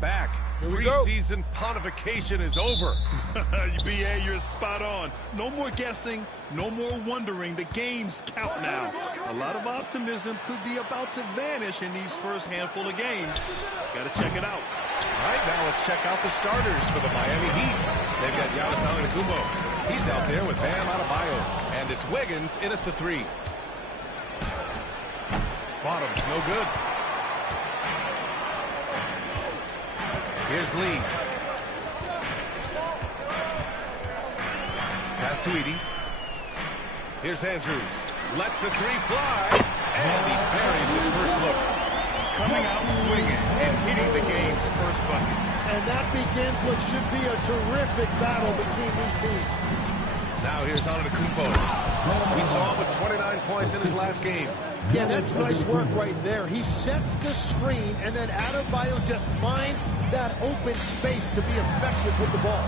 back. Preseason pontification is over. BA, you're spot on. No more guessing, no more wondering. The games count now. A lot of optimism could be about to vanish in these first handful of games. Got to check it out. All right, now let's check out the starters for the Miami Heat. They've got Giannis Antetokounmpo. He's out there with Bam Adebayo. And it's Wiggins in at the 3. Bottom's no good. Here's Lee. Pass to Edey. Here's Andrews. Lets the 3 fly. And he buries his first look. Coming out swinging and hitting the game's first bucket. And that begins what should be a terrific battle between these teams. Now here's Antetokounmpo. We saw him with 29 points in his last game. Yeah, that's nice work right there. He sets the screen, and then Adebayo just finds that open space to be effective with the ball.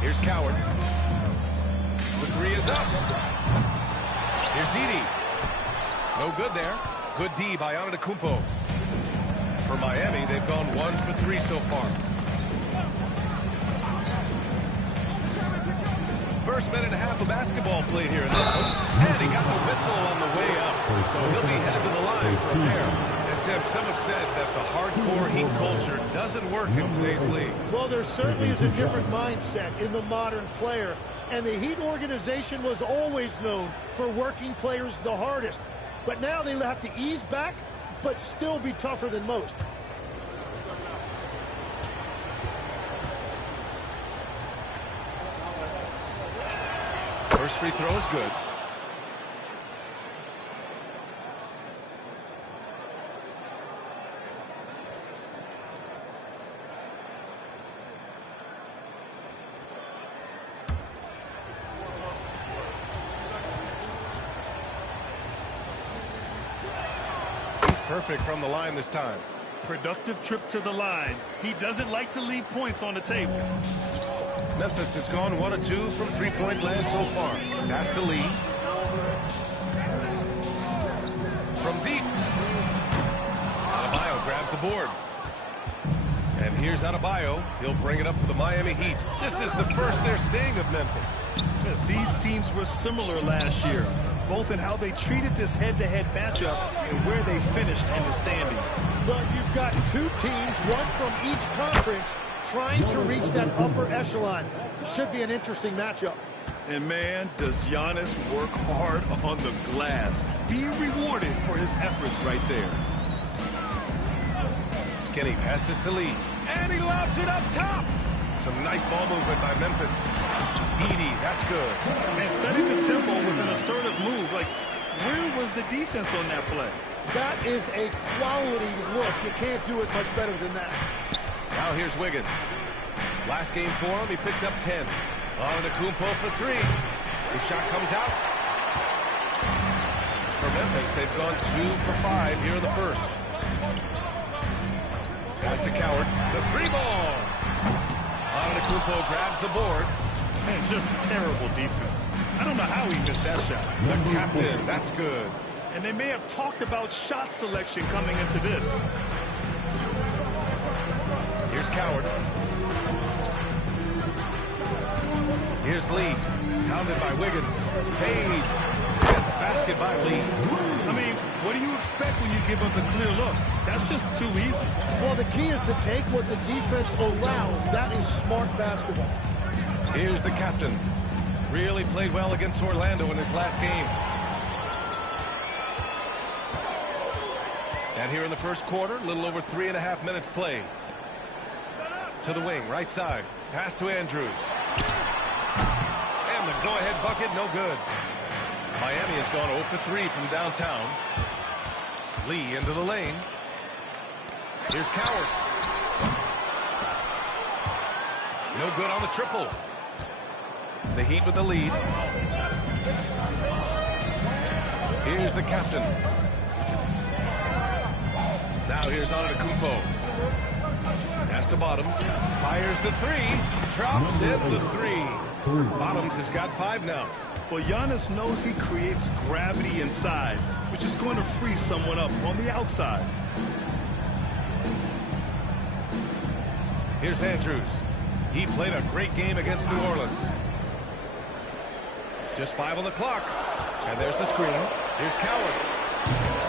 Here's Coward. The 3 is up. Here's Edey. No good there. Good D by Antetokounmpo. For Miami, they've gone 1 for 3 so far. First minute and a half of basketball played here in this one. And he got the whistle on the way up. So he'll be headed to the line for a pair. And Tim, some have said that the hardcore Heat culture doesn't work in today's league. Well, there certainly is a different mindset in the modern player. And the Heat organization was always known for working players the hardest. But now they have to ease back, but still be tougher than most. First free throw is good. He's perfect from the line this time. Productive trip to the line. He doesn't like to leave points on the table. Memphis has gone 1 of 2 from three-point land so far. Pass to Lee. From deep. Adebayo grabs the board. And here's Adebayo. He'll bring it up for the Miami Heat. This is the first they're seeing of Memphis. These teams were similar last year, both in how they treated this head-to-head matchup and where they finished in the standings. Well, you've got 2 teams, one from each conference, trying to reach that upper echelon. Should be an interesting matchup. And man, does Giannis work hard on the glass. Being rewarded for his efforts right there. Skinny passes to Lee. And he lobs it up top. Some nice ball movement by Memphis. Edey, that's good. And setting the tempo with an assertive move. Like, where was the defense on that play? That is a quality look. You can't do it much better than that. Now here's Wiggins. Last game for him, he picked up 10. Antetokounmpo for 3. His shot comes out. For Memphis, they've gone 2 for 5 here in the first. Pass to Coward. The 3 ball. Antetokounmpo grabs the board. Man, just terrible defense. I don't know how he missed that shot. The captain, that's good. And they may have talked about shot selection coming into this. Here's Coward. Here's Lee. Pounded by Wiggins. Fades. Basket by Lee. I mean, what do you expect when you give up the clear look? That's just too easy. Well, the key is to take what the defense allows. That is smart basketball. Here's the captain. Really played well against Orlando in his last game. And here in the first quarter, a little over 3.5 minutes played. To the wing, right side. Pass to Andrews. And the go-ahead bucket, no good. Miami has gone 0 for 3 from downtown. Lee into the lane. Here's Coward. No good on the triple. The Heat with the lead. Here's the captain. Now here's Antetokounmpo. Pass to Bottoms. Fires the 3. Drops in the 3. Bottoms has got 5 now. Well, Giannis knows he creates gravity inside, which is going to free someone up on the outside. Here's Andrews. He played a great game against New Orleans. Just 5 on the clock. And there's the screen. Here's Coward.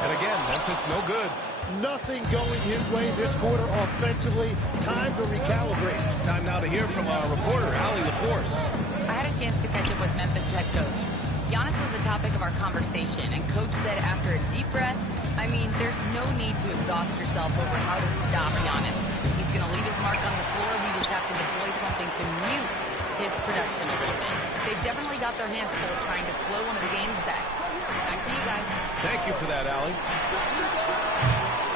And again, Memphis no good. Nothing going his way this quarter offensively. Time to recalibrate. Time now to hear from our reporter, Allie LaForce. I had a chance to catch up with Memphis head coach. Giannis was the topic of our conversation, and coach said after a deep breath, I mean, there's no need to exhaust yourself over how to stop Giannis. He's going to leave his mark on the floor. We just have to deploy something to mute his production a little bit. They've definitely got their hands full trying to slow one of the game's best. Back to you guys. Thank you for that, Allie.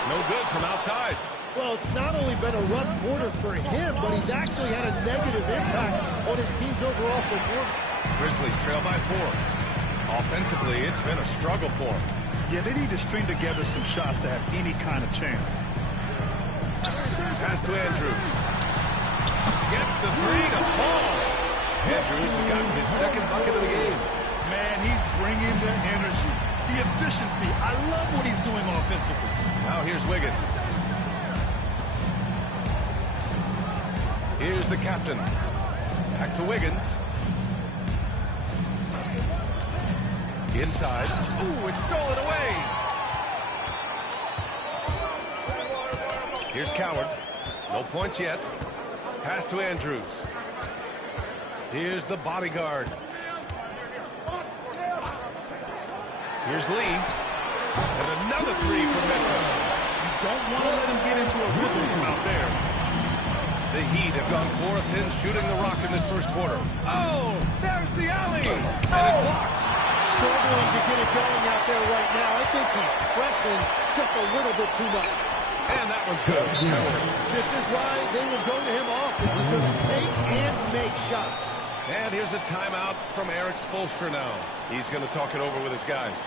No good from outside. Well, it's not only been a rough quarter for him, but he's actually had a negative impact on his team's overall performance. Grizzlies trail by 4. Offensively, it's been a struggle for him. Yeah, they need to string together some shots to have any kind of chance. Pass to Andrews. Gets the 3 to fall. Andrews has gotten his second bucket of the game. Man, he's bringing the energy, the efficiency. I love what he's doing offensively. Now here's Wiggins. Here's the captain. Back to Wiggins. Inside. Ooh, it's stolen away. Here's Coward. No points yet. Pass to Andrews. Here's the bodyguard. Here's Lee. And another 3 for Memphis. You don't want to let him get into a rhythm from out there. The Heat have gone 4 of 10 shooting the rock in this first quarter. Oh, there's the alley. And it's blocked. Struggling to get it going out there right now. I think he's pressing just a little bit too much. And that one's good. This is why they will go to him often. He's going to take and make shots. And here's a timeout from Eric Spoelstra now. He's going to talk it over with his guys.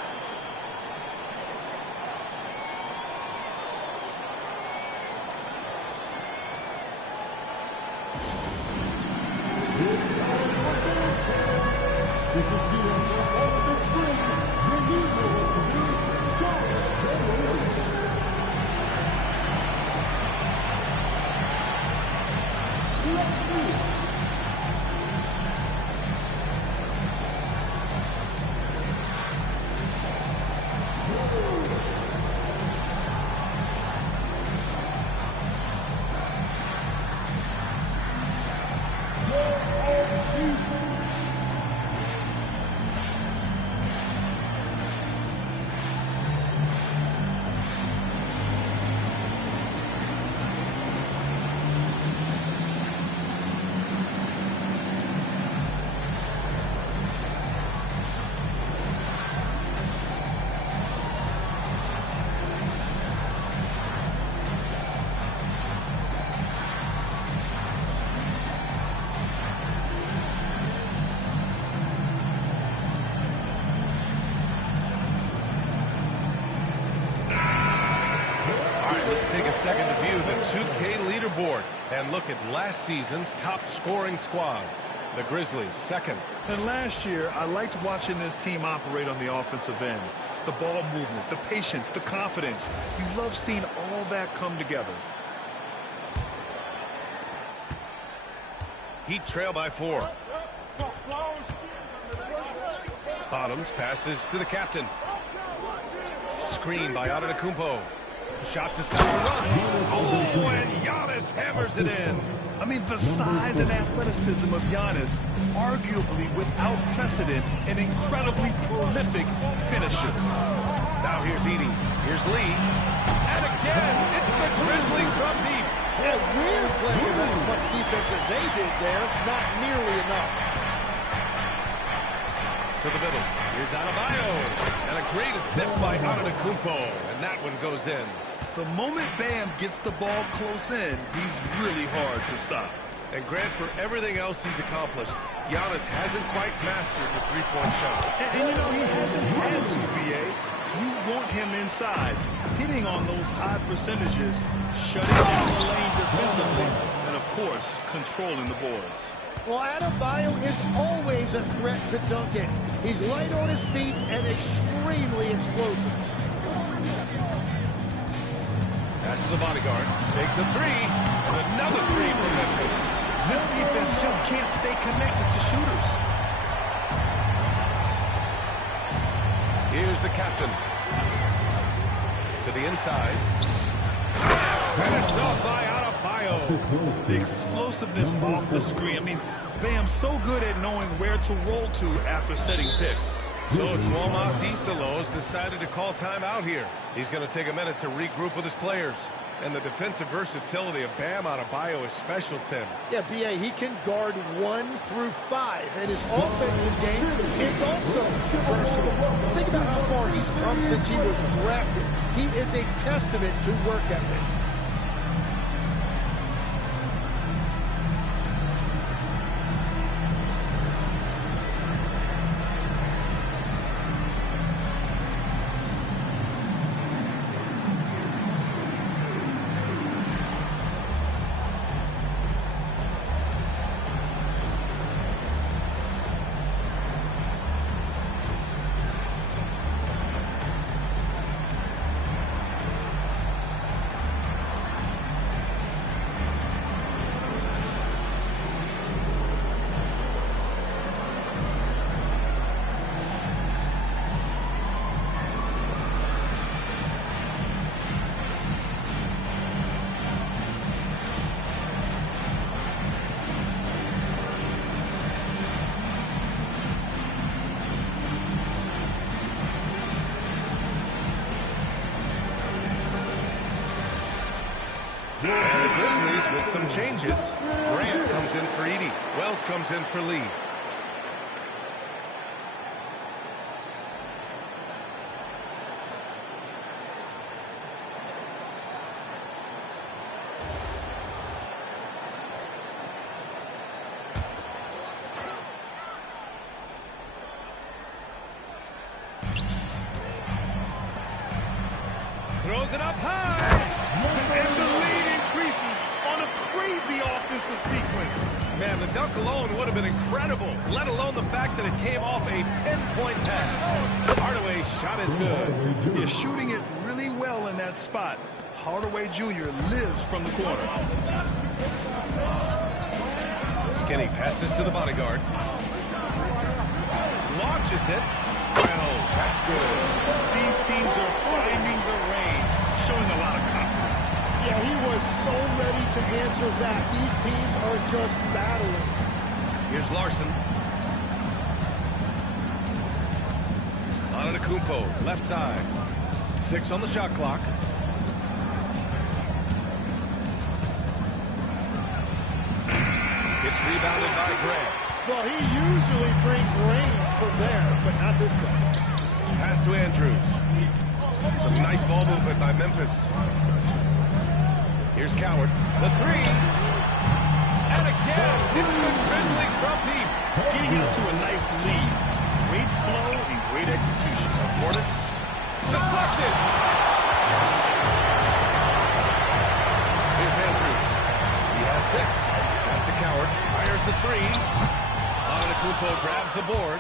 Take a second to view the 2K leaderboard and look at last season's top scoring squads. The Grizzlies, second. And last year, I liked watching this team operate on the offensive end. The ball movement, the patience, the confidence. You love seeing all that come together. Heat trail by 4. Bottoms passes to the captain. Screen by Antetokounmpo. Shot to stop the run. Oh, and Giannis hammers it in. I mean, the size and athleticism of Giannis, arguably without precedent, an incredibly prolific finisher. Now here's Edey. Here's Lee. And again, it's the Grizzlies from deep. And we're playing about as much defense as they did there. Not nearly enough. To the middle. Here's Adebayo. And a great assist by Antetokounmpo. And that one goes in. The moment Bam gets the ball close in, he's really hard to stop. And Grant, for everything else he's accomplished, Giannis hasn't quite mastered the three-point shot. And you know, he hasn't had to, B.A. You want him inside, hitting on those high percentages, shutting down the lane defensively, and, of course, controlling the boards. Well, Adebayo is always a threat to dunk it. He's light on his feet and extremely explosive. Pass to the bodyguard. Takes a 3. And another 3 from Memphis. stay connected to shooters. Here's the captain. To the inside. Finished off by Adebayo. The explosiveness off the screen. I mean, Bam so good at knowing where to roll to after setting picks. So Tuomas Isalos decided to call timeout here. He's going to take a minute to regroup with his players. And the defensive versatility of Bam Adebayo is special, Tim. Yeah, B.A., he can guard 1 through 5, and his offensive game is also versatile. Think about how far he's come since he was drafted. He is a testament to work ethic. And the Grizzlies with some changes. Grant comes in for Edey. Wells comes in for Lee. Throws it up high. And the lead increases on a crazy offensive sequence. Man, the dunk alone would have been incredible, let alone the fact that it came off a pinpoint pass. Hardaway's shot is good. You're shooting it really well in that spot. Hardaway Jr. lives from the corner. Skinny passes to the bodyguard. Launches it. Reynolds, that's good. These teams are finding the range, showing a lot of confidence. Yeah, he was so ready to answer that. These teams are just battling. Here's Larson. Antetokounmpo, left side. 6 on the shot clock. It's rebounded by Grant. Well, he usually brings rain from there, but not this time. Pass to Andrews. Some nice ball movement by Memphis. Here's Coward. The 3. And again, it's the Grizzlies from deep. Getting out to a nice lead. Great flow and great execution. Portis. Deflected. Here's Andrews. He has 6. Pass to Coward. Fires the 3. Antetokounmpo grabs the board.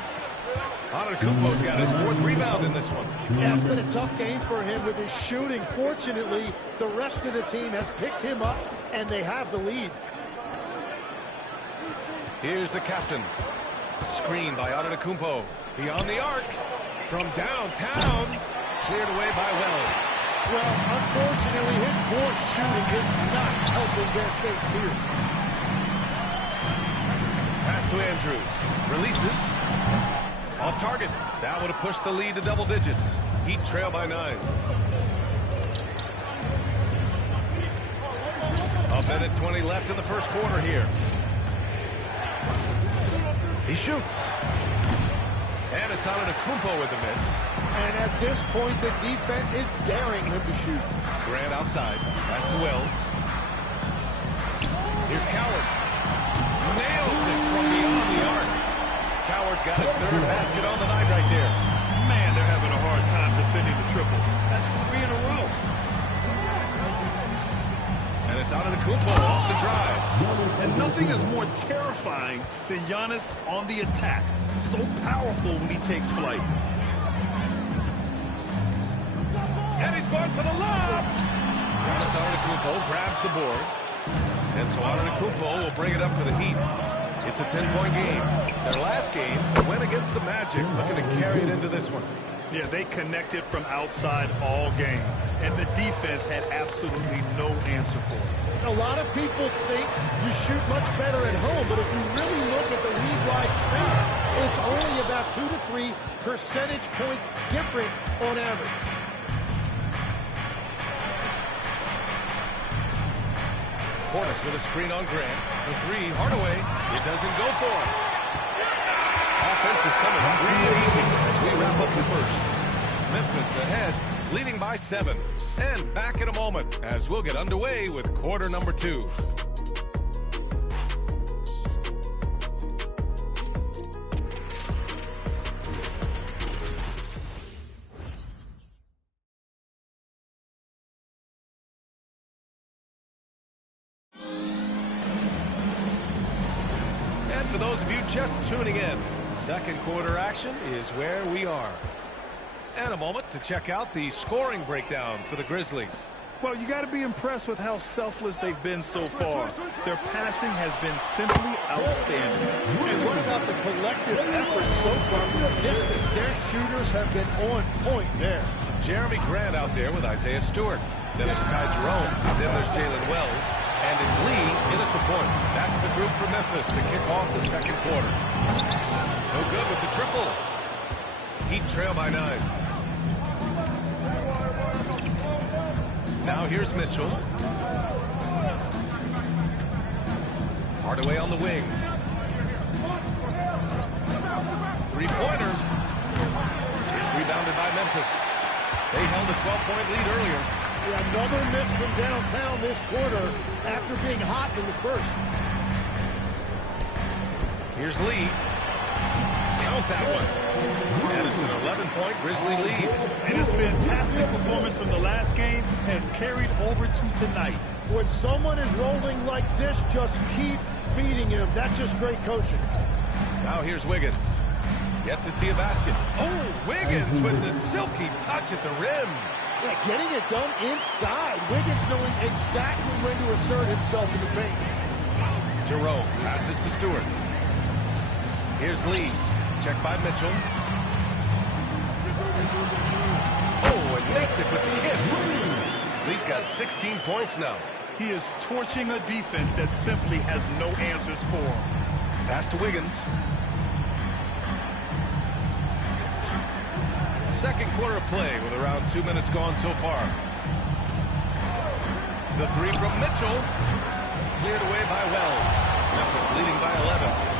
Antetokounmpo's got his 4th rebound in this one. Yeah, it's been a tough game for him with his shooting. Fortunately, the rest of the team has picked him up, and they have the lead. Here's the captain. Screen by Antetokounmpo. Beyond the arc. From downtown. Cleared away by Wells. Well, unfortunately, his poor shooting is not helping their case here. Pass to Andrews. Releases. Off target. That would have pushed the lead to double digits. Heat trail by 9. A minute 20 left in the first quarter here. He shoots. And it's Antetokounmpo with the miss. And at this point, the defense is daring him to shoot. Grant outside. Pass to Wells. Here's Coward. Nails it from beyond the arc. Coward's got his 3rd basket on the night right there. Man, they're having a hard time defending the triple. That's 3 in a row. And it's Antetokounmpo off the drive. And nothing is more terrifying than Giannis on the attack. So powerful when he takes flight. And he's going for the lob. Giannis Antetokounmpo grabs the board. And so Antetokounmpo will bring it up for the Heat. It's a 10-point game. Their last game went against the Magic, looking to carry it into this one. Yeah, they connected from outside all game, and the defense had absolutely no answer for it. A lot of people think you shoot much better at home, but if you really look at the league-wide stats, it's only about 2 to 3 percentage points different on average. Portis with a screen on Grant. For three, Hardaway. It doesn't go for him. Offense is coming free and easy as we wrap up the first. Memphis ahead, leading by 7. And back in a moment as we'll get underway with quarter number 2. And for those of you just tuning in, second quarter action is where we are. And a moment to check out the scoring breakdown for the Grizzlies. Well, you got to be impressed with how selfless they've been so far. Their passing has been simply outstanding. And what about the collective effort so far from the distance? Their shooters have been on point there. Jeremy Grant out there with Isaiah Stewart. Then it's Ty Jerome. Then there's Jalen Wells. And it's Lee in at the point. That's the group for Memphis to kick off the second quarter. No good with the triple. Heat trail by 9. Now here's Mitchell. Hardaway on the wing. Three-pointer. It's rebounded by Memphis. They held a 12-point lead earlier. Yeah, another miss from downtown this quarter after being hot in the first. Here's Lee. Count that one. And it's an 11-point Grizzly lead. And his fantastic performance from the last game has carried over to tonight. When someone is rolling like this, just keep feeding him. That's just great coaching. Now here's Wiggins. Yet to see a basket. Oh, Wiggins with the silky touch at the rim. Yeah, getting it done inside. Wiggins knowing exactly when to assert himself in the paint. Jerome passes to Stewart. Here's Lee. Check by Mitchell. Oh, and makes it with the kiss. Lee's got 16 points now. He is torching a defense that simply has no answers for him. Pass to Wiggins. Second quarter of play with around 2 minutes gone so far. The three from Mitchell. Cleared away by Wells. Memphis leading by 11.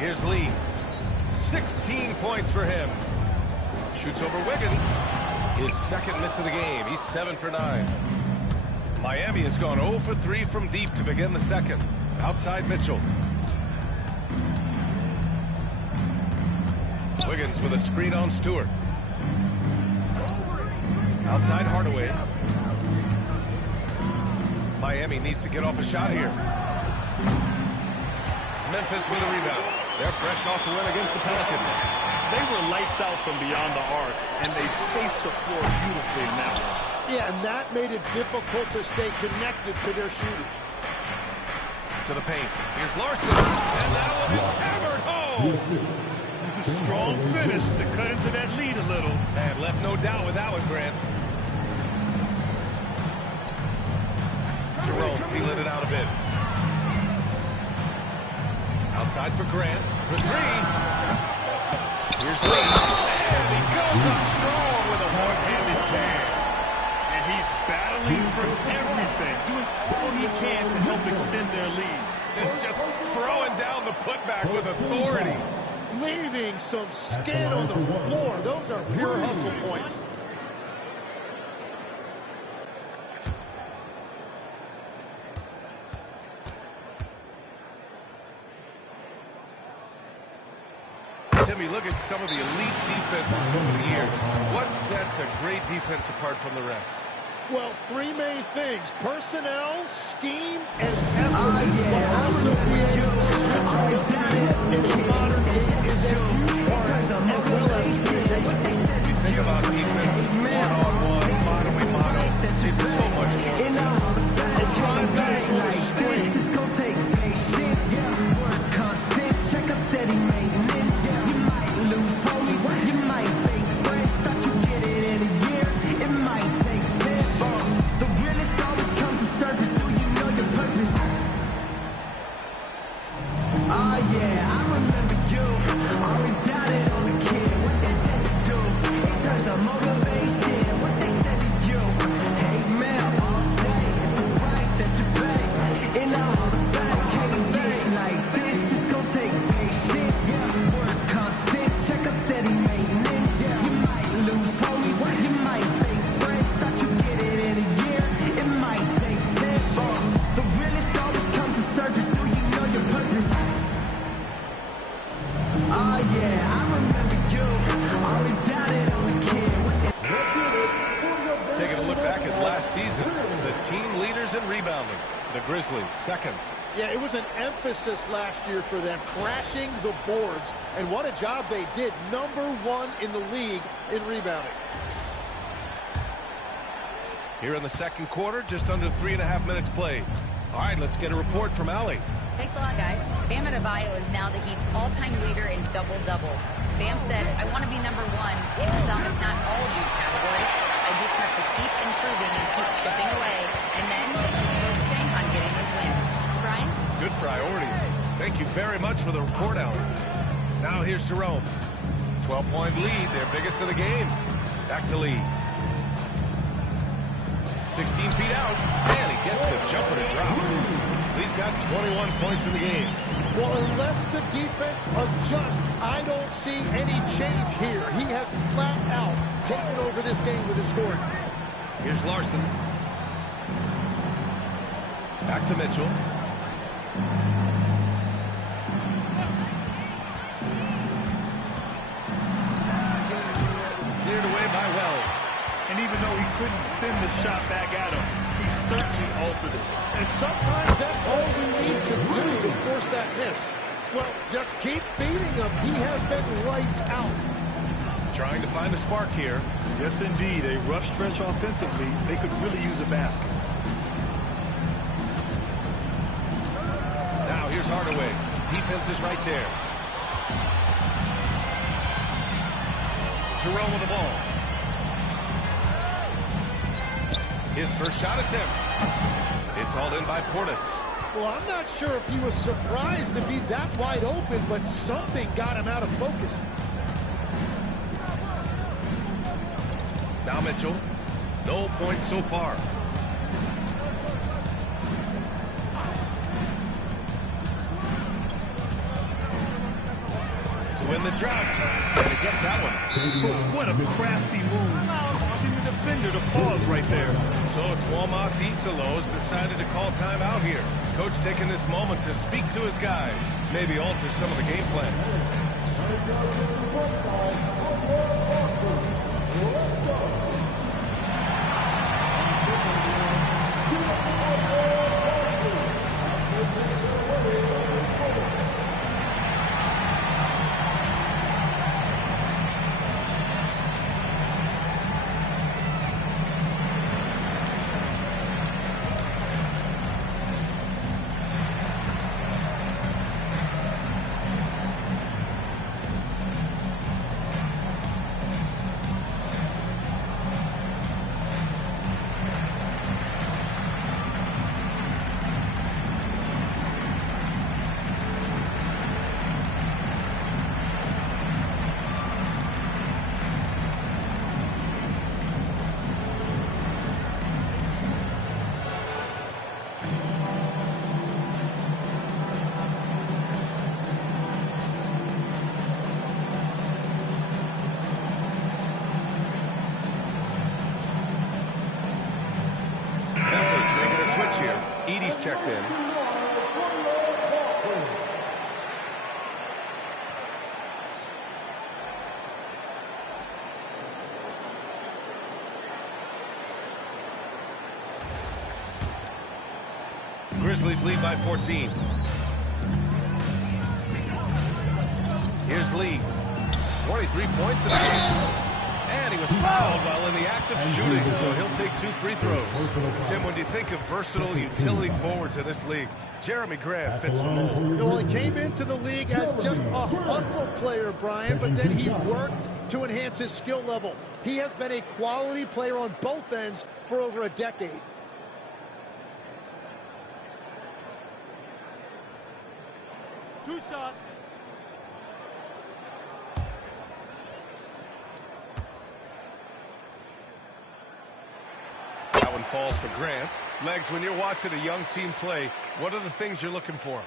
Here's Lee. 16 points for him. Shoots over Wiggins. His second miss of the game. He's 7 for 9. Miami has gone 0 for 3 from deep to begin the second. Outside Mitchell. Wiggins with a screen on Stewart. Outside Hardaway. Miami needs to get off a shot here. Memphis with a rebound. They're fresh off the win against the Pelicans. They were lights out from beyond the arc, and they spaced the floor beautifully in that one. Yeah, and that made it difficult to stay connected to their shooters. To the paint. Here's Larson. And that one is hammered home. Strong finish to cut into that lead a little. And left no doubt with that one, Grant. Jerome feeling it out a bit. Outside for Grant. For three. Here's Lee. And he goes up strong with a one-handed jam. And he's battling for everything, doing all he can to help extend their lead. And just throwing down the putback with authority. Leaving some skin on the floor. Those are pure hustle points. Timmy, look at some of the elite defenses over the years. What sets a great defense apart from the rest? Well, three main things: personnel, scheme, and effort. But also being able to switch in the modern game is a huge part, as well as communication. You think about defenses, one-on-one, mono-a-mono. It's so much more. And drive back on the screen. Turnovers and rebounding. The Grizzlies, second. Yeah, it was an emphasis last year for them, crashing the boards. And what a job they did. #1 in the league in rebounding. Here in the second quarter, just under 3.5 minutes played. All right, let's get a report from Allie. Thanks a lot, guys. Bam Adebayo is now the Heat's all-time leader in double-doubles. Bam said, I want to be #1 in some, if not all of these categories. I just have to keep improving and keep chipping away. And then it's just focusing on getting those wins. Brian? Good priorities. Thank you very much for the report, Allie. Now here's Jerome. 12-point lead, their biggest of the game. Back to Lee. 16 feet out, and he gets the jumper to drop. Lee's got 21 points in the game. Well, unless the defense adjusts, I don't see any change here. He has flat out taken over this game with his scoring. Here's Larson. Back to Mitchell. Cleared away by Wells. And even though he couldn't send the shot back at him, he certainly altered it. And sometimes that's all we need to do to force that miss. Well, just keep feeding him. He has been lights out. Trying to find a spark here. Yes, indeed. A rough stretch offensively. They could really use a basket. Now here's Hardaway. Defense is right there. Jerome with the ball. His first shot attempt. It's hauled in by Portis. Well, I'm not sure if he was surprised to be that wide open, but something got him out of focus. Now Mitchell. No points so far. To win the drought. And he gets that one. What a crafty move. Causing the defender to pause right there. So Tuomas Isalos decided to call timeout here. Coach taking this moment to speak to his guys. Maybe alter some of the game plan. Edie's checked in. Grizzlies lead by 14. Here's Lee. 23 points in the game. And he was fouled while in the act of shooting, so he'll take 2 free throws. Tim, when you think of versatile utility forwards in this league, Jeremy Grant fits the mold. Well, he came into the league as just a hustle player, Brian, but then he worked to enhance his skill level. He has been a quality player on both ends for over a decade. Two shots. That one falls for Grant. Legs, when you're watching a young team play, what are the things you're looking for?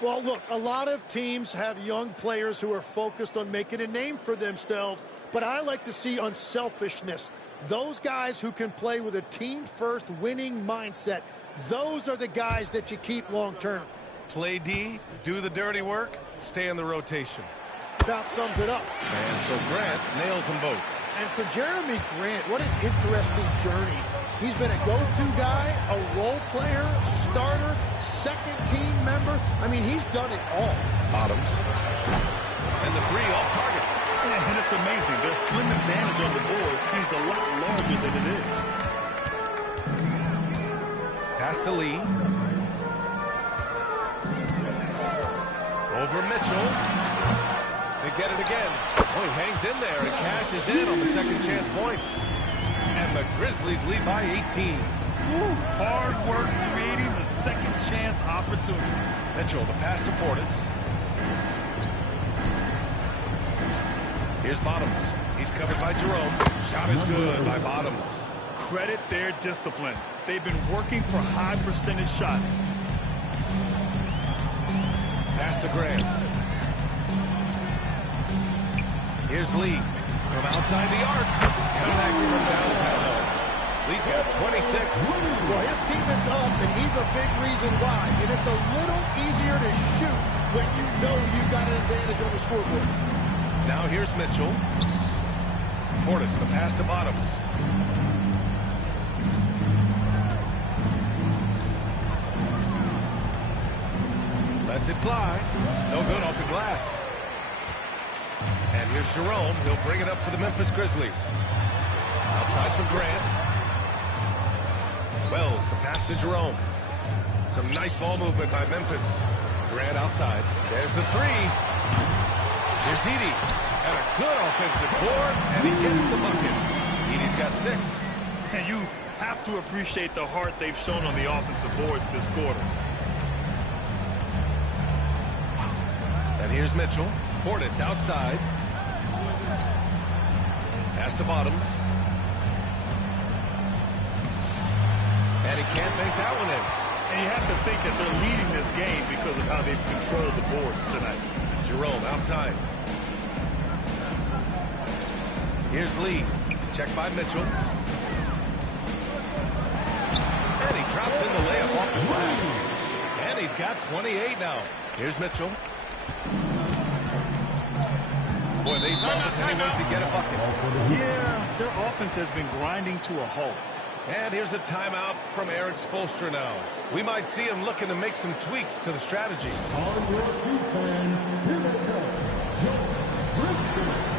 Well, look, a lot of teams have young players who are focused on making a name for themselves, but I like to see unselfishness. Those guys who can play with a team-first winning mindset, those are the guys that you keep long-term. Play D, do the dirty work, stay in the rotation. About sums it up. And so Grant nails them both. And for Jeremy Grant, what an interesting journey. He's been a go-to guy, a role player, a starter, second team member. I mean, he's done it all. Bottoms. And the three off target. Yeah, and it's amazing. Their slim advantage on the board seems a lot larger than it is. Pass to Lee. Over Mitchell. They get it again. Oh, he hangs in there and cashes in on the second chance points. And the Grizzlies lead by 18. Woo, hard work creating the second chance opportunity. Mitchell, the pass to Portis. Here's Bottoms. He's covered by Jerome. Shot is good by Bottoms. Credit their discipline. They've been working for high percentage shots. Pass to Grant. Here's Lee from outside the arc. Connects from downtown. Lee's got 26. Well, his team is up, and he's a big reason why. And it's a little easier to shoot when you know you've got an advantage on the scoreboard. Now here's Mitchell. Portis, the pass to Bottoms. Lets it fly. No good off the glass. And here's Jerome. He'll bring it up for the Memphis Grizzlies. Outside for Grant. Wells, the pass to Jerome. Some nice ball movement by Memphis. Grant outside. There's the three. Here's Edey. And a good offensive board, and he gets the bucket. Edey's got 6. And you have to appreciate the heart they've shown on the offensive boards this quarter. And here's Mitchell. Portis outside. Pass to Bottoms. And he can't make that one in. And you have to think that they're leading this game because of how they've controlled the boards tonight. Jerome outside. Here's Lee. Checked by Mitchell. And he drops in the layup off the glass. And he's got 28 now. Here's Mitchell. Boy, they've done anyone to get a bucket. Yeah, their offense has been grinding to a halt. And here's a timeout from Eric Spoelstra now. We might see him looking to make some tweaks to the strategy. On your feet, fans, here they come. Your Grizzlies.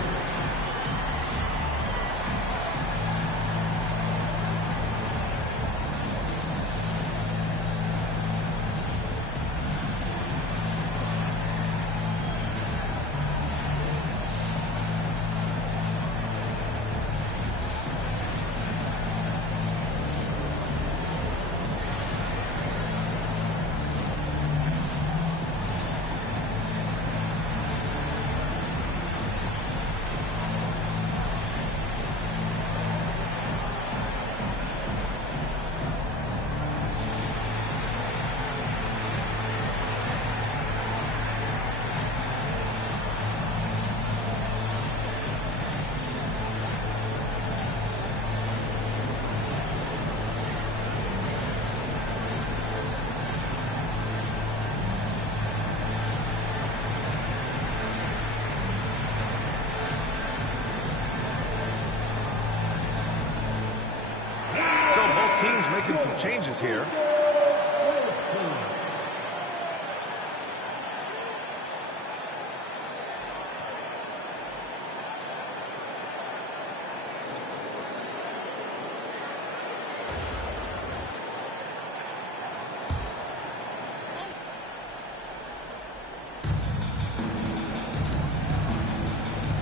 Teams making some changes here.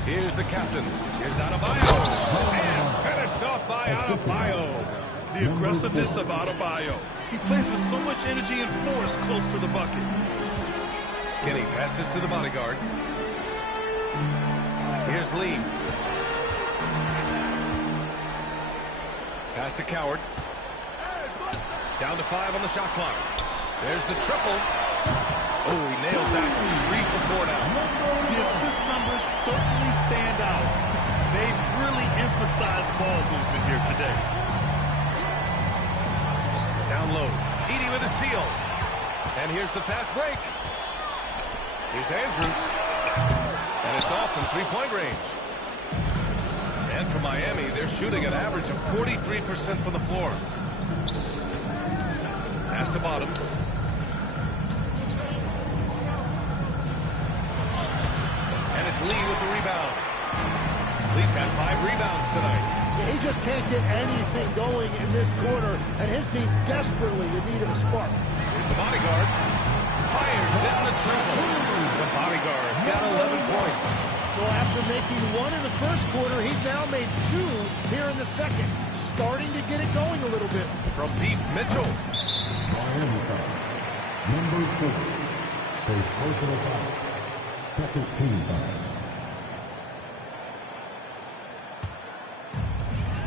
Here's the captain. Here's Adebayo. And finished off by Adebayo. The aggressiveness of Adebayo. He plays with so much energy and force close to the bucket. Skinny passes to the bodyguard. Here's Lee. Pass to Coward. Down to 5 on the shot clock. There's the triple. Oh, he nails that one. 3 for 4 now. The assist numbers certainly stand out. They've really emphasized ball movement here today. Down low. Edey with a steal. And here's the fast break. Here's Andrews. And it's off from 3-point range. And for Miami, they're shooting an average of 43% from the floor. Pass to Bottoms. And it's Lee with the rebound. Lee's got 5 rebounds tonight. Yeah, he just can't get anything going in this quarter, and his team desperately in need of a spark. Here's the bodyguard. Fires in the triple. The bodyguard's got 11 points. Well, after making 1 in the first quarter, he's now made 2 here in the second. Starting to get it going a little bit. From deep, Mitchell. Miami foul. Number 4. Face personal foul. Second team foul.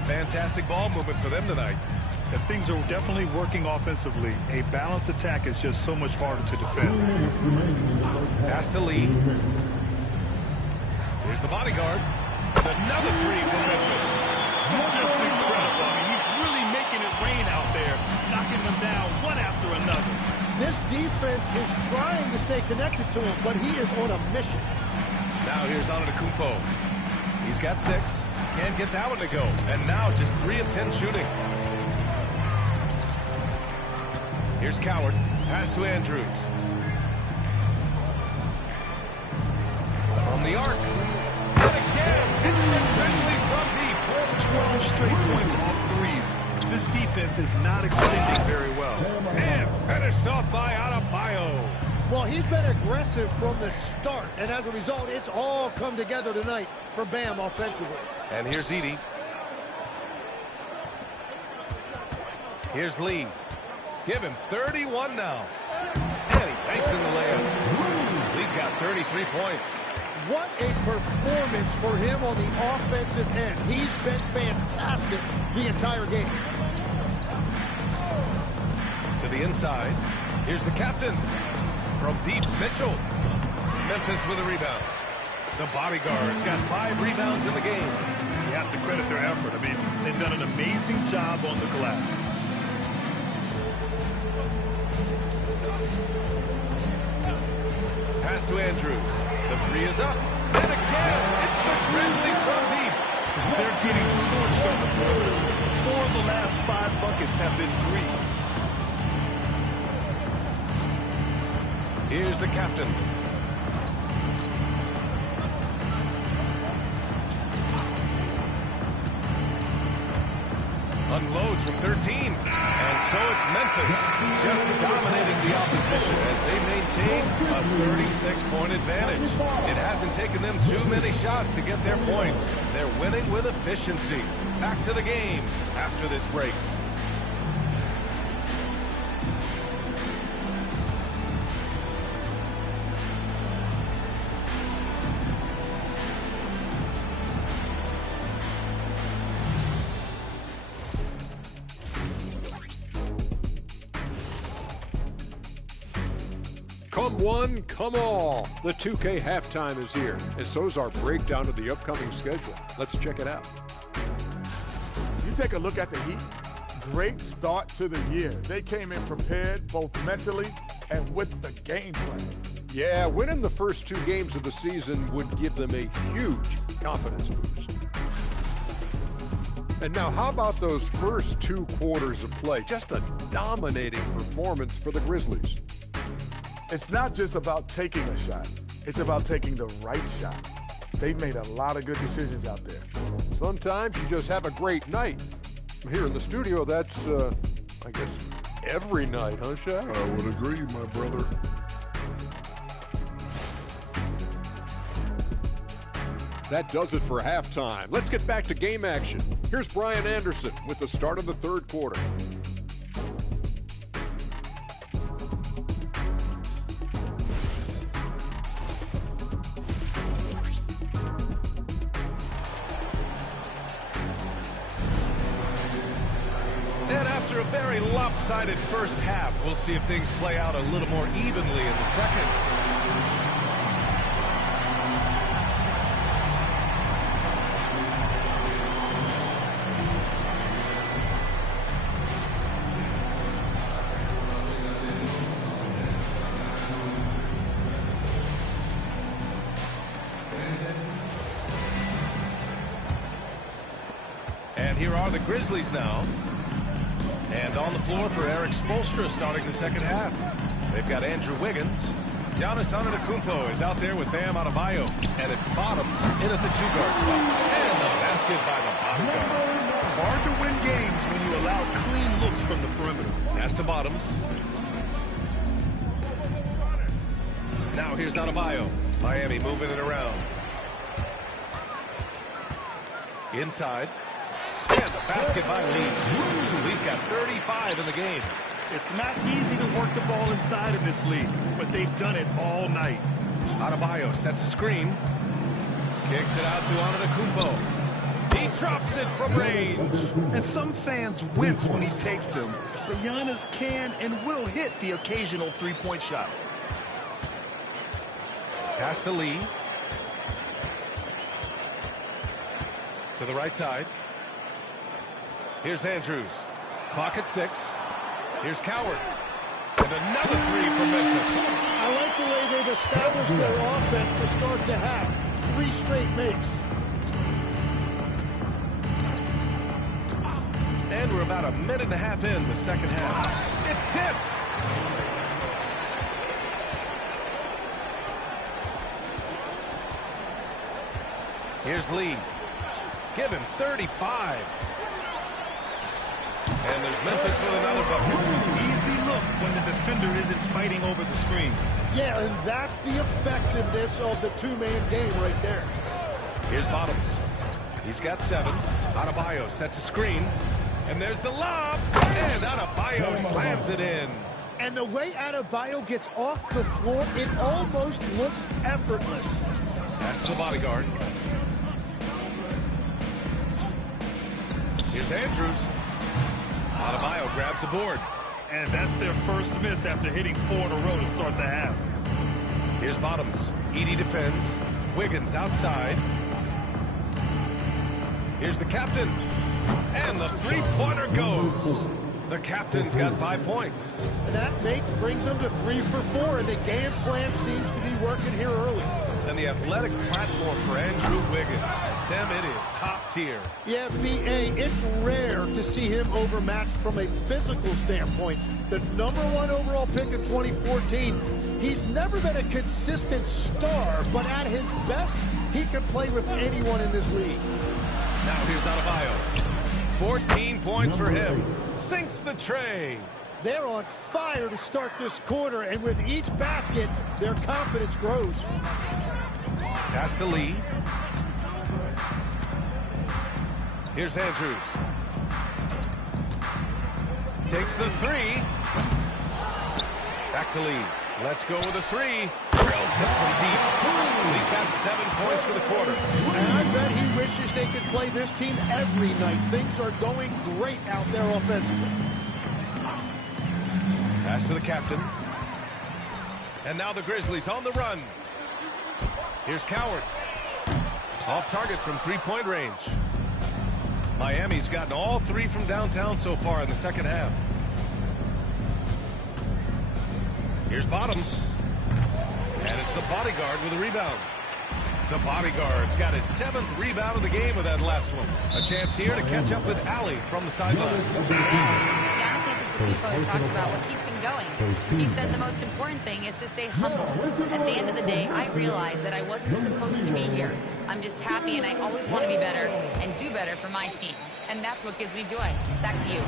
Fantastic ball movement for them tonight. And things are definitely working offensively. A balanced attack is just so much harder to defend. 2 minutes remaining in the first half. Pass to Lee. 2 minutes. Here's the bodyguard. And another 3 for Memphis. Just incredible. I mean, he's really making it rain out there, knocking them down one after another. This defense is trying to stay connected to him, but he is on a mission. Now here's Antetokounmpo. He's got 6. Can't get that one to go. And now just 3 of 10 shooting. Here's Coward. Pass to Andrews. From the arc. And again, it's the Grizzlies from deep. 12 straight points off threes. This defense is not extending very well. And finished off by Adebayo. Well, he's been aggressive from the start, and as a result, it's all come together tonight for Bam offensively. And here's Edey. Here's Lee. Give him 31 now. And he banks in the layup. Lee's got 33 points. What a performance for him on the offensive end. He's been fantastic the entire game. To the inside. Here's the captain. From deep, Mitchell. Memphis with a rebound. The bodyguard's got 5 rebounds in the game. You have to credit their effort. I mean, they've done an amazing job on the glass. Pass to Andrews. The 3 is up. And again, it's the Grizzlies from deep. They're getting torched on the perimeter. 4 of the last 5 buckets have been threes. Here's the captain. Unloads from 13. And so it's Memphis just dominating the opposition as they maintain a 36-point advantage. It hasn't taken them too many shots to get their points. They're winning with efficiency. Back to the game after this break. Come one, come all. The 2K halftime is here, and so's our breakdown of the upcoming schedule. Let's check it out. You take a look at the Heat, great start to the year. They came in prepared both mentally and with the game plan. Yeah, winning the first 2 games of the season would give them a huge confidence boost. And now how about those first 2 quarters of play? Just a dominating performance for the Grizzlies. It's not just about taking a shot. It's about taking the right shot. They've made a lot of good decisions out there. Sometimes you just have a great night. Here in the studio, that's, I guess, every night, huh, Shaq? I would agree, my brother. That does it for halftime. Let's get back to game action. Here's Brian Anderson with the start of the 3rd quarter. And after a very lopsided first half, we'll see if things play out a little more evenly in the second. are the Grizzlies now. And on the floor for Eric Spoelstra starting the second half. They've got Andrew Wiggins. Giannis Antetokounmpo is out there with Bam Adebayo. And it's Bottoms in at the 2-guard spot. And the basket by the bottom guard. Hard to win games when you allow clean looks from the perimeter. Pass to Bottoms. Now here's Adebayo. Miami moving it around. Inside. And the basket by Lee. Lee's got 35 in the game. It's not easy to work the ball inside of this league, but they've done it all night. Adebayo sets a screen. Kicks it out to Antetokounmpo. He drops it from range. And some fans wince when he takes them, but Giannis can and will hit the occasional three-point shot. Pass to Lee. To the right side. Here's Andrews. Clock at 6. Here's Coward. And another three from Memphis. I like the way they've established their offense to start the half. 3 straight makes. And we're about a minute and a half in the second half. It's tipped. Here's Lee. Give him 35. And there's Memphis with another bucket. Easy look when the defender isn't fighting over the screen. Yeah, and that's the effectiveness of the 2-man game right there. Here's Bottoms. He's got 7. Adebayo sets a screen. And there's the lob. And Adebayo slams it in. And the way Adebayo gets off the floor, it almost looks effortless. Pass to the bodyguard. Here's Andrews. Adebayo grabs the board. And that's their first miss after hitting 4 in a row to start the half. Here's Bottoms. Edey defends. Wiggins outside. Here's the captain. And the three-pointer goes. The captain's got 5 points. And that make brings them to 3 for 4, and the game plan seems to be working here early. And the athletic platform for Andrew Wiggins. Tim, it is top tier. Yeah, B.A., it's rare to see him overmatched from a physical standpoint. The #1 overall pick in 2014, he's never been a consistent star, but at his best, he can play with anyone in this league. Now here's Adebayo. 14 points for him. Sinks the tray. They're on fire to start this quarter, and with each basket, their confidence grows. Pass to Lee. Here's Andrews. Takes the 3. Back to Lee. Let's go with a 3. Drills it from deep. He's got 7 points for the quarter. And I bet he wishes they could play this team every night. Things are going great out there offensively. Pass to the captain. And now the Grizzlies on the run. Here's Coward. Off target from 3-point range. Miami's gotten all 3 from downtown so far in the second half. Here's Bottoms. And it's the bodyguard with a rebound. The bodyguard's got his 7th rebound of the game with that last one. A chance here to catch up with Ali from the sideline. Giannis Antetokounmpo talked about what keeps him going. He said the most important thing is to stay humble. At the end of the day, I realized that I wasn't supposed to be here. I'm just happy, and I always want to be better and do better for my team. And that's what gives me joy. Back to you.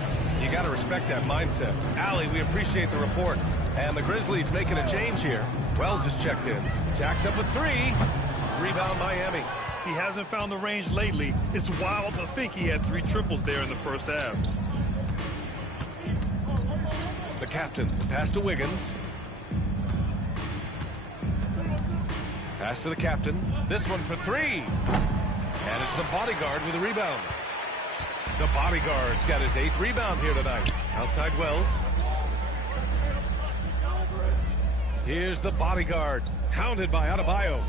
You got to respect that mindset. Ali, we appreciate the report. And the Grizzlies making a change here. Wells has checked in. Jacks up with 3. Rebound Miami. He hasn't found the range lately. It's wild to think he had 3 triples there in the first half. The captain. Pass to Wiggins. Pass to the captain. This one for 3. And it's the bodyguard with a rebound. The bodyguard's got his 8th rebound here tonight. Outside Wells. Here's the bodyguard. Hounded by Adebayo.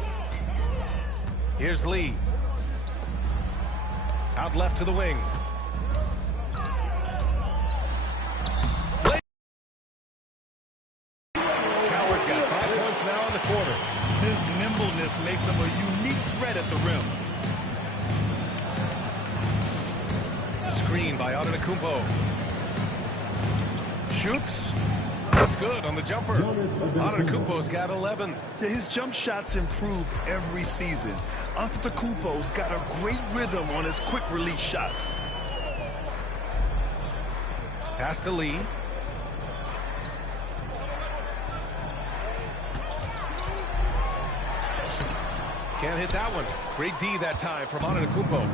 Here's Lee. Out left to the wing. Coward's got 5 points now in the quarter. His nimbleness makes him a unique threat at the rim. Screen by Antetokounmpo. Shoots. That's good on the jumper. Antetokounmpo's got 11. Yeah, his jump shots improve every season. Antetokounmpo's got a great rhythm on his quick release shots. Pass to Lee. Can't hit that one. Great D that time from Antetokounmpo.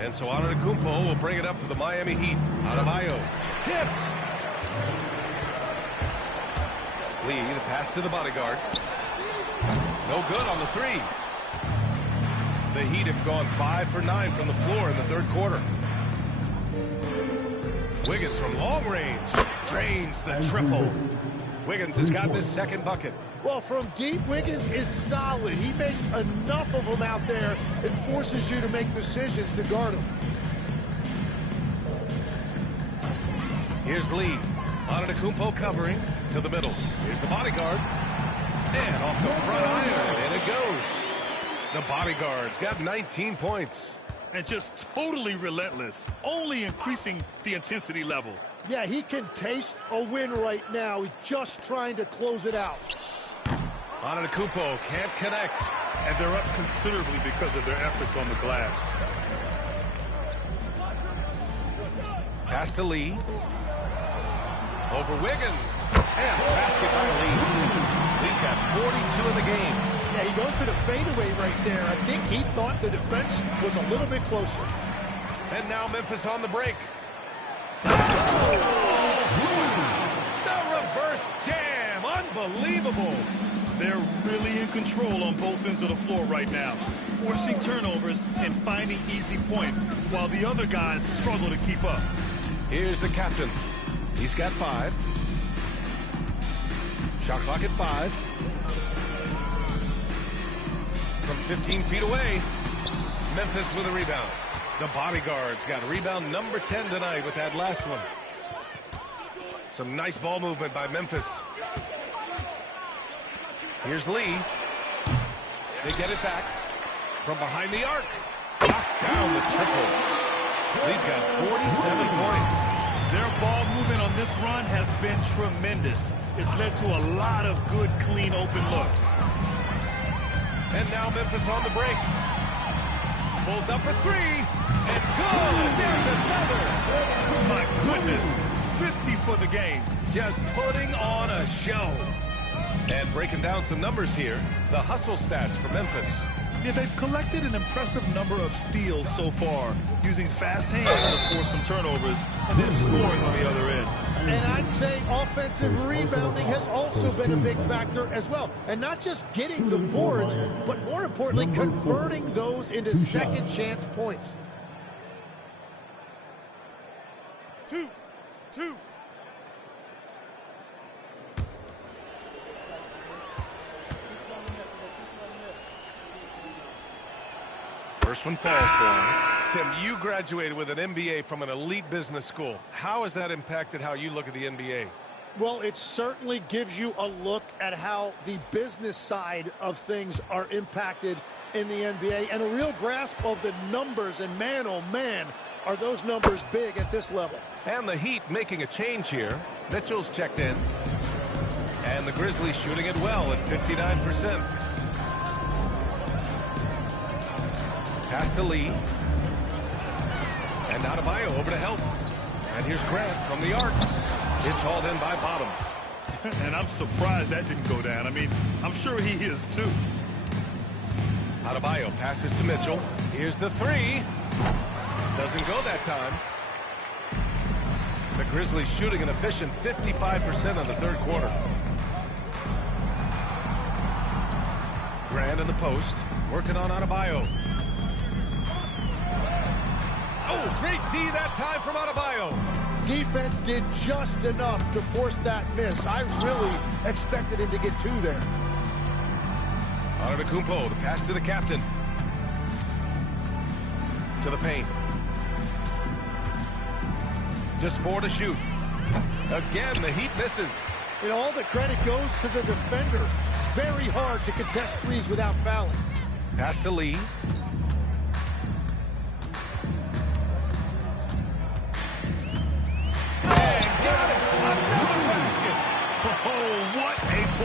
And so Antetokounmpo will bring it up for the Miami Heat. Adebayo. Tipped. Lee, the pass to the bodyguard. No good on the three. The Heat have gone 5 for 9 from the floor in the third quarter. Wiggins from long range drains the triple. Wiggins has gotten his second bucket. Well, from deep, Wiggins is solid. He makes enough of them out there and forces you to make decisions to guard him. Here's Lee. Antetokounmpo covering to the middle. Here's the bodyguard. And off the front iron, and it goes. The bodyguard's got 19 points. And just totally relentless, only increasing the intensity level. Yeah, he can taste a win right now. He's just trying to close it out. Antetokounmpo can't connect. And they're up considerably because of their efforts on the glass. Pass to Lee. Over Wiggins. And the basket by Lee. Lee's got 42 in the game. Yeah, he goes to the fadeaway right there. I think he thought the defense was a little bit closer. And now Memphis on the break. The reverse jam. Unbelievable. They're really in control on both ends of the floor right now, forcing turnovers and finding easy points while the other guys struggle to keep up. Here's the captain. He's got 5. Shot clock at 5. From 15 feet away, Memphis with a rebound. The bodyguard's got rebound number 10 tonight with that last one. Some nice ball movement by Memphis. Here's Lee. They get it back from behind the arc. Knocks down the triple. Lee's got 47 points. Their ball movement on this run has been tremendous. It's led to a lot of good, clean, open looks. And now Memphis on the break. Pulls up for 3. And good. There's another. My goodness. 50 for the game. Just putting on a show. And breaking down some numbers here. The hustle stats for Memphis. Yeah, they've collected an impressive number of steals so far, using fast hands to force some turnovers and then scoring on the other end. And I'd say offensive rebounding has also been a big factor as well. And not just getting the boards, but more importantly, converting those into second chance points. 2. First one falls for him. Tim, you graduated with an MBA from an elite business school. How has that impacted how you look at the NBA? Well, it certainly gives you a look at how the business side of things are impacted in the NBA and a real grasp of the numbers. And man, oh man, are those numbers big at this level. And the Heat making a change here. Mitchell's checked in. And the Grizzlies shooting it well at 59%. Pass to Lee. And Adebayo over to help. And here's Grant from the arc. It's hauled in by Bottoms. And I'm surprised that didn't go down. I mean, I'm sure he is too. Adebayo passes to Mitchell. Here's the 3. Doesn't go that time. The Grizzlies shooting an efficient 55% on the third quarter. Grant in the post. Working on Adebayo. Oh, great D that time from Adebayo. Defense did just enough to force that miss. I really expected him to get 2 there. Antetokounmpo, the pass to the captain. To the paint. Just 4 to shoot. Again, the Heat misses. And all the credit goes to the defender. Very hard to contest threes without fouling. Pass to Lee.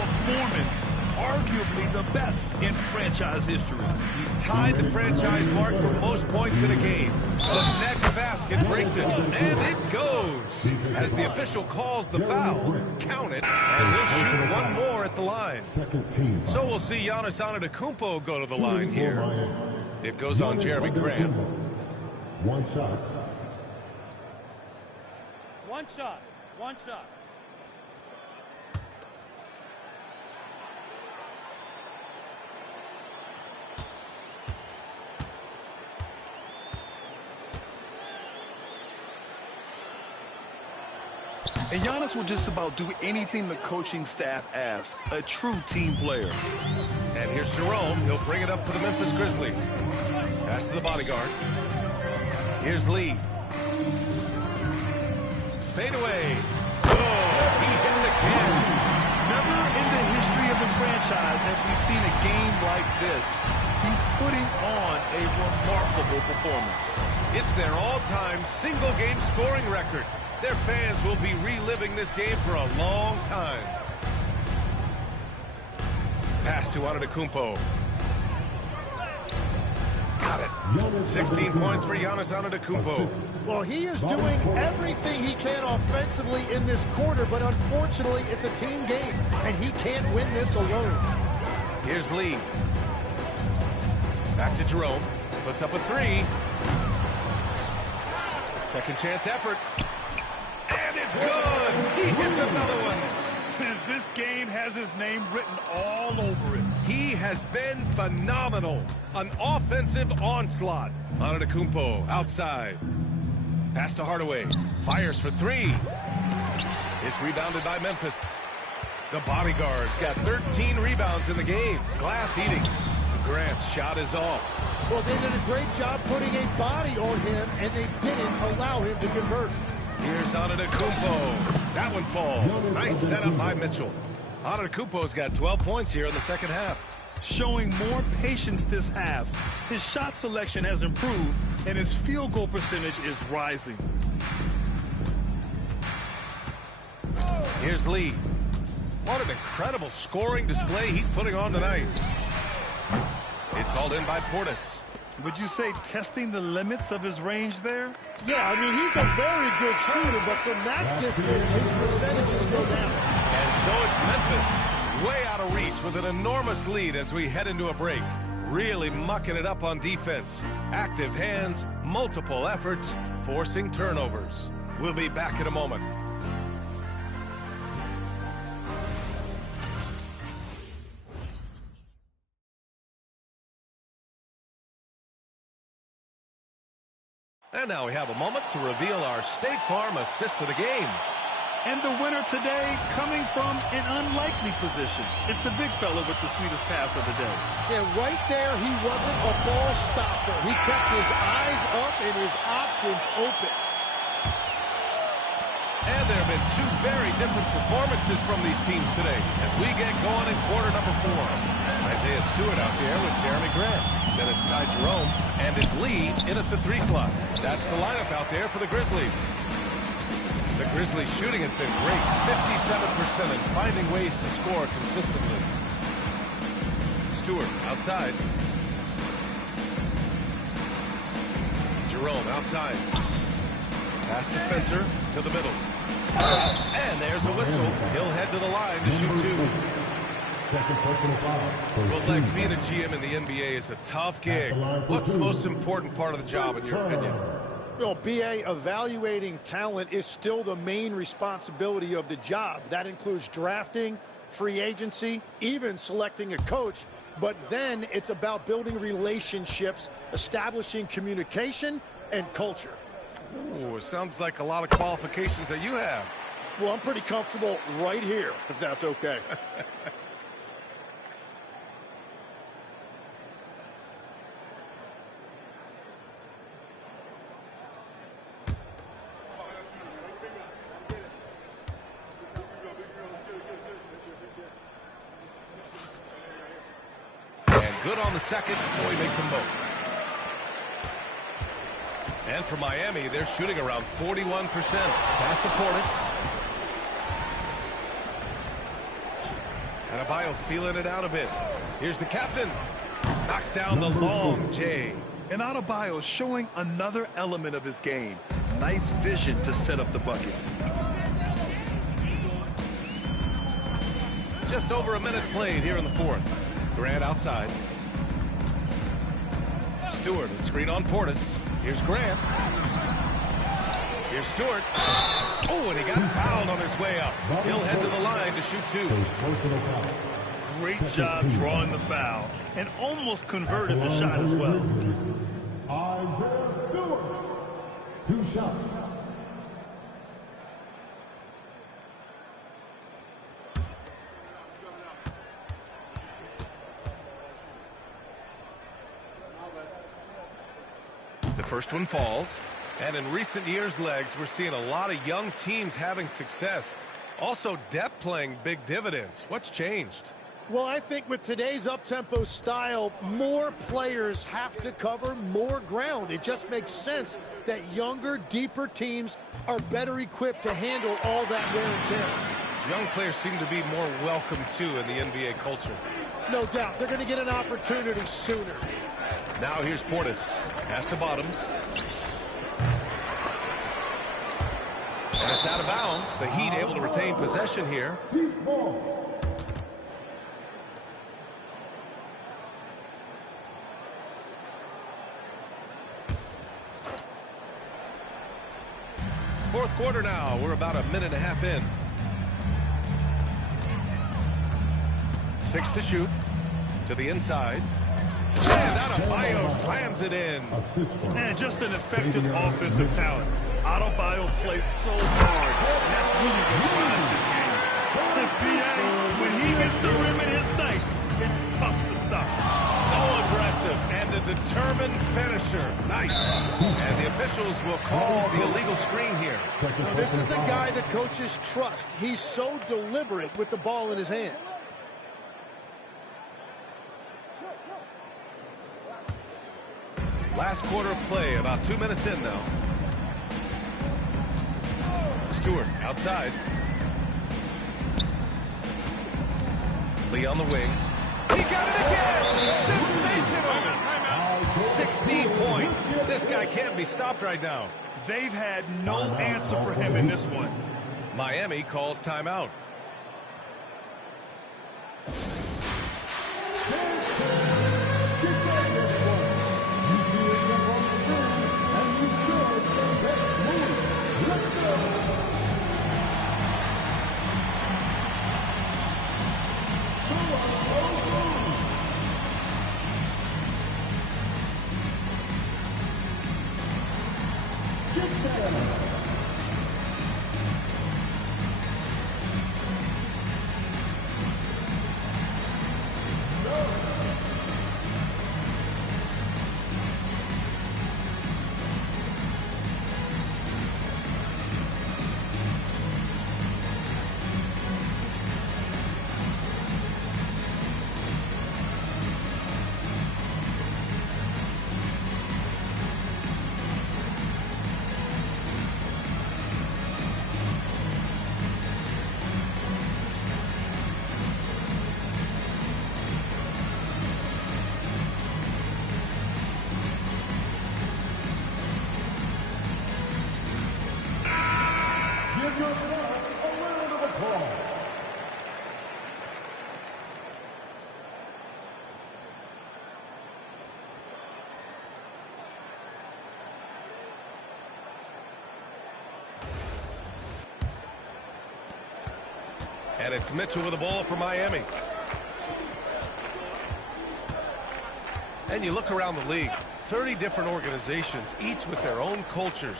performance, arguably the best in franchise history. He's tied the franchise mark for most points in a game. The next basket breaks it, and it goes. As the official calls the foul, count it, and he'll shoot one more at the line. So we'll see Giannis Antetokounmpo go to the line here. It goes on Jeremy Grant. One shot. One shot. One shot. And Giannis will just about do anything the coaching staff asks. A true team player. And here's Jerome. He'll bring it up for the Memphis Grizzlies. Pass to the bodyguard. Here's Lee. Fade away. Oh, he hits again. Never in the history of the franchise have we seen a game like this. He's putting on a remarkable performance. It's their all-time single-game scoring record. Their fans will be reliving this game for a long time. Pass to Antetokounmpo. Got it. 16 points for Giannis Antetokounmpo. Well, he is doing everything he can offensively in this quarter, but unfortunately, it's a team game, and he can't win this alone. Here's Lee. Back to Jerome. Puts up a three. Second chance effort. And it's good. He hits another one. This game has his name written all over it. He has been phenomenal. An offensive onslaught. Antetokounmpo outside. Pass to Hardaway. Fires for three. It's rebounded by Memphis. The bodyguard's got 13 rebounds in the game. Glass eating. Grant's shot is off. Well, they did a great job putting a body on him, and they didn't allow him to convert. Here's Antetokounmpo. That one falls. Nice setup by Mitchell. Antetokounmpo's got 12 points here in the second half. Showing more patience this half. His shot selection has improved, and his field goal percentage is rising. Here's Lee. What an incredible scoring display he's putting on tonight. It's hauled in by Portis. Would you say testing the limits of his range there? Yeah, I mean, he's a very good shooter, but from that distance, his percentages go down. And so it's Memphis, way out of reach with an enormous lead as we head into a break. Really mucking it up on defense. Active hands, multiple efforts, forcing turnovers. We'll be back in a moment. And now we have a moment to reveal our State Farm assist of the game. And the winner today coming from an unlikely position. It's the big fella with the sweetest pass of the day. Yeah, right there, he wasn't a ball stopper. He kept his eyes up and his options open. And there have been two very different performances from these teams today as we get going in quarter number 4. Isaiah Stewart out there with Jeremy Grant. Then it's Ty Jerome, and it's Lee in at the 3 slot. That's the lineup out there for the Grizzlies. The Grizzlies shooting has been great, 57%, and finding ways to score consistently. Stewart outside. Jerome outside. Pass to Spencer to the middle. And there's a whistle. He'll head to the line to shoot 2. Well, Lex, being a GM in the NBA is a tough gig. What's the most important part of the job, in your opinion? Well, BA, evaluating talent is still the main responsibility of the job. That includes drafting, free agency, even selecting a coach. But then it's about building relationships, establishing communication, and culture. Ooh, it sounds like a lot of qualifications that you have. Well, I'm pretty comfortable right here, if that's okay. Good on the second, so he makes them both. And for Miami, they're shooting around 41%. Pass to Portis. Adebayo feeling it out a bit. Here's the captain. Knocks down the long J. And Adebayo showing another element of his game. Nice vision to set up the bucket. Just over a minute played here in the fourth. Grant outside. Stewart, a screen on Portis. Here's Grant. Here's Stewart. Oh, and he got fouled on his way up. He'll head to the line to shoot two. Great job drawing the foul and almost converted the shot as well. Isaiah Stewart. 2 shots. The first one falls. And in recent years, Legs, we're seeing a lot of young teams having success. Also, depth playing big dividends. What's changed? Well, I think with today's up-tempo style, more players have to cover more ground. It just makes sense that younger, deeper teams are better equipped to handle all that wear and tear. Young players seem to be more welcome, too, in the NBA culture. No doubt. They're going to get an opportunity sooner. Now here's Portis. Pass to Bottoms. And it's out of bounds. The Heat able to retain possession here. Heat ball. Fourth quarter now. We're about a minute and a half in. 6 to shoot. To the inside. And Adebayo slams it in. And just an effective offensive talent. Adebayo plays so hard, and that's really what drives his game. The PA, when he gets the rim in his sights, it's tough to stop. So aggressive and a determined finisher. Nice. And the officials will call the illegal screen here. Now, this is a guy that coaches trust. He's so deliberate with the ball in his hands. Last quarter of play, about 2 minutes in now. Stewart outside. Lee on the wing. He got it again! Sensational! 16 points. This guy can't be stopped right now. They've had no answer for him in this one. Miami calls timeout. And it's Mitchell with the ball for Miami. And you look around the league, 30 different organizations, each with their own cultures.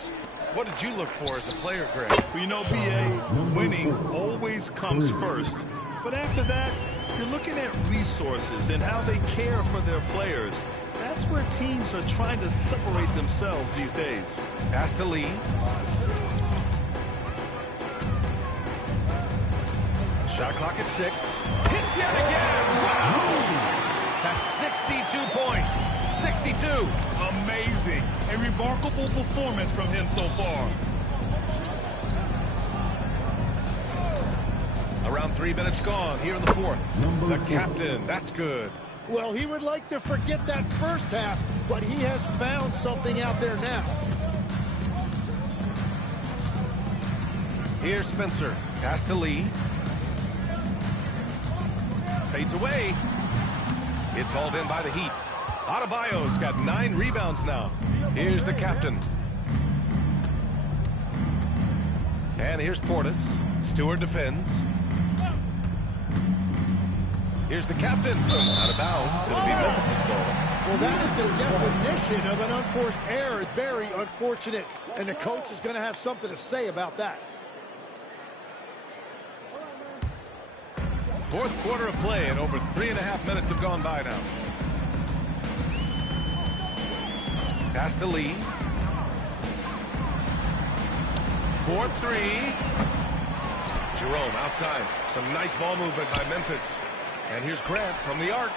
What did you look for as a player, Greg? Well, you know, BA, winning always comes first. But after that, you're looking at resources and how they care for their players. That's where teams are trying to separate themselves these days. Pass to Lee. Shot clock at 6. Hits yet again. Wow! That's 62 points. 62. Amazing. A remarkable performance from him so far. Around 3 minutes gone here in the fourth. The captain, that's good. Well, he would like to forget that first half, but he has found something out there now. Here's Spencer. Pass to Lee. Fades away. It's hauled in by the Heat. Adebayo's got 9 rebounds now. Here's the captain. And here's Portis. Stewart defends. Here's the captain. Out of bounds. It'll be Memphis' ball. Well, that is the definition of an unforced error. Very unfortunate. And the coach is going to have something to say about that. Fourth quarter of play, and over 3.5 minutes have gone by now. Pass to Lee. 4-3. Jerome outside. Some nice ball movement by Memphis. And here's Grant from the arc.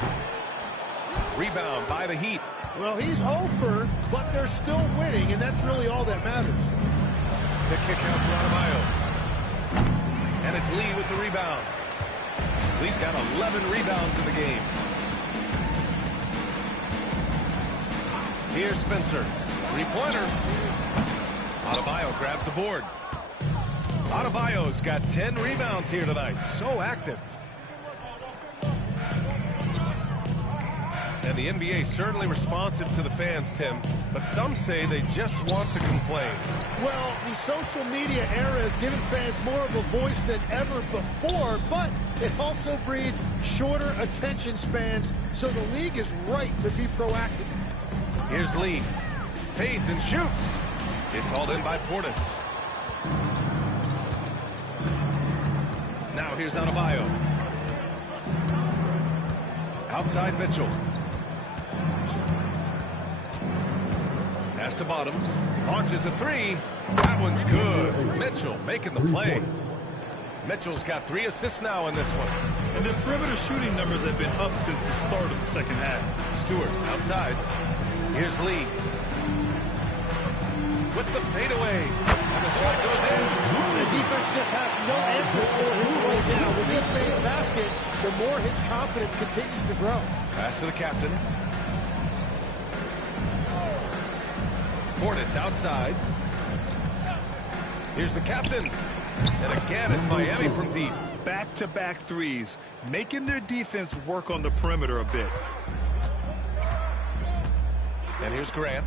Rebound by the Heat. Well, he's over, but they're still winning, and that's really all that matters. The kick out to Adebayo. And it's Lee with the rebound. Lee's got 11 rebounds in the game. Here's Spencer. Three-pointer. Adebayo grabs the board. Adebayo's got 10 rebounds here tonight. So active. And the NBA certainly responsive to the fans, Tim, but some say they just want to complain. Well, the social media era has given fans more of a voice than ever before, but it also breeds shorter attention spans, so the league is right to be proactive. Here's Lee. Fades and shoots. It's hauled in by Portis. Now here's Adebayo. Outside Mitchell. Pass to Bottoms. Launches a three. That one's good. Mitchell making the play. Mitchell's got 3 assists now in this one. And their perimeter shooting numbers have been up since the start of the second half. Stewart outside. Here's Lee. With the fadeaway. And the shot goes in. The defense just has no answers for him right now. With each made basket, the more his confidence continues to grow. Pass to the captain. Portis outside. Here's the captain. And again, it's Miami from deep. Back-to-back threes, making their defense work on the perimeter a bit. And here's Grant.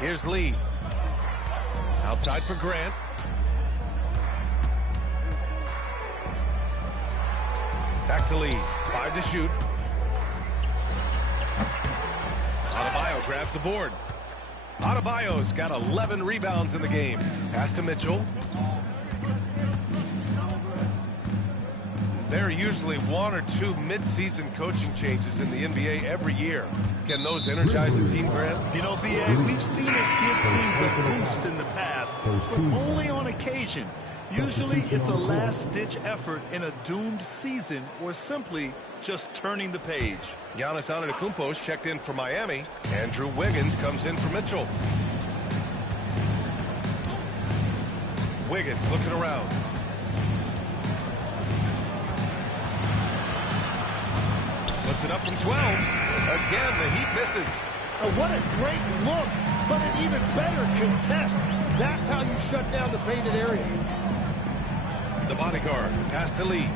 Here's Lee. Outside for Grant. Back to Lee. 5 to shoot. Adebayo grabs the board. Adebayo's got 11 rebounds in the game. Pass to Mitchell. There are usually 1 or 2 mid-season coaching changes in the NBA every year. Can those energize a team, Grant? You know, B.A., we've seen it give teams a boost in the past, but only on occasion. Usually it's a last-ditch effort in a doomed season or simply just turning the page. Giannis Antetokounmpo's checked in for Miami. Andrew Wiggins comes in for Mitchell. Wiggins looking around. Puts it up from 12. Again, the Heat misses. Oh, what a great look, but an even better contest. That's how you shut down the painted area. The bodyguard, the pass to Lee.